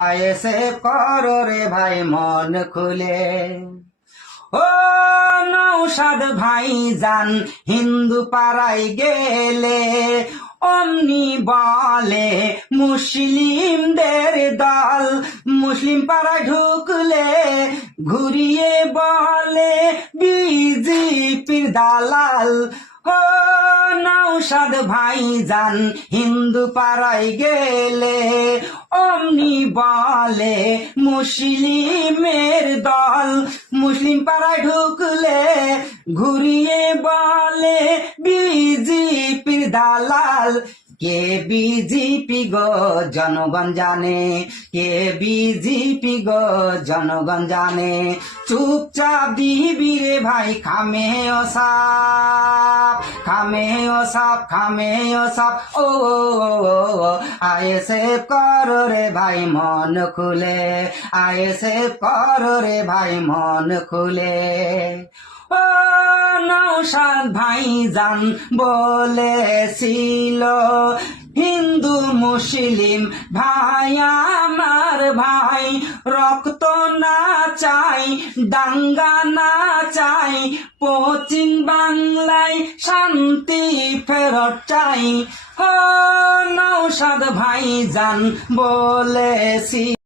এসে করো রে ভাই মন খুলে। ও নৌসাদ ভাই যান হিন্দু পাড়ায় গেলে অমনি বলে মুসলিমদের দল, মুসলিম পাড়ায় ঢুকলে ঘুরিয়ে বলে বিজেপির দালাল। ও নৌসাদ ভাই যান হিন্দু পাড়ায় গেলে অমনি বলে মুসলিমের দল, মুসলিম পাড়ায় ঢুকলে ঘুরিয়ে বলে বিজেপির দালাল। কে বিজেপি গো জনগণ জানে, কে বিজেপি গো জনগণ জানে। চুপচাপ দিবি রে ভাই খামে ও সাপ, খামে ও সাপ, খামে ও সাপ। ও আইএসএ করো রে ভাই মন খুলে, আইএসএ করো রে ভাই মন খুলে। ও নৌসাদ ভাই যান বলেছিল হিন্দু মুসলিম ভাই আমার ভাই, রক্ত না চাই দাঙ্গা না চাই, পশ্চিম বাংলায় শান্তি ফেরত চাই। ও নৌসাদ ভাই যান বলেছি।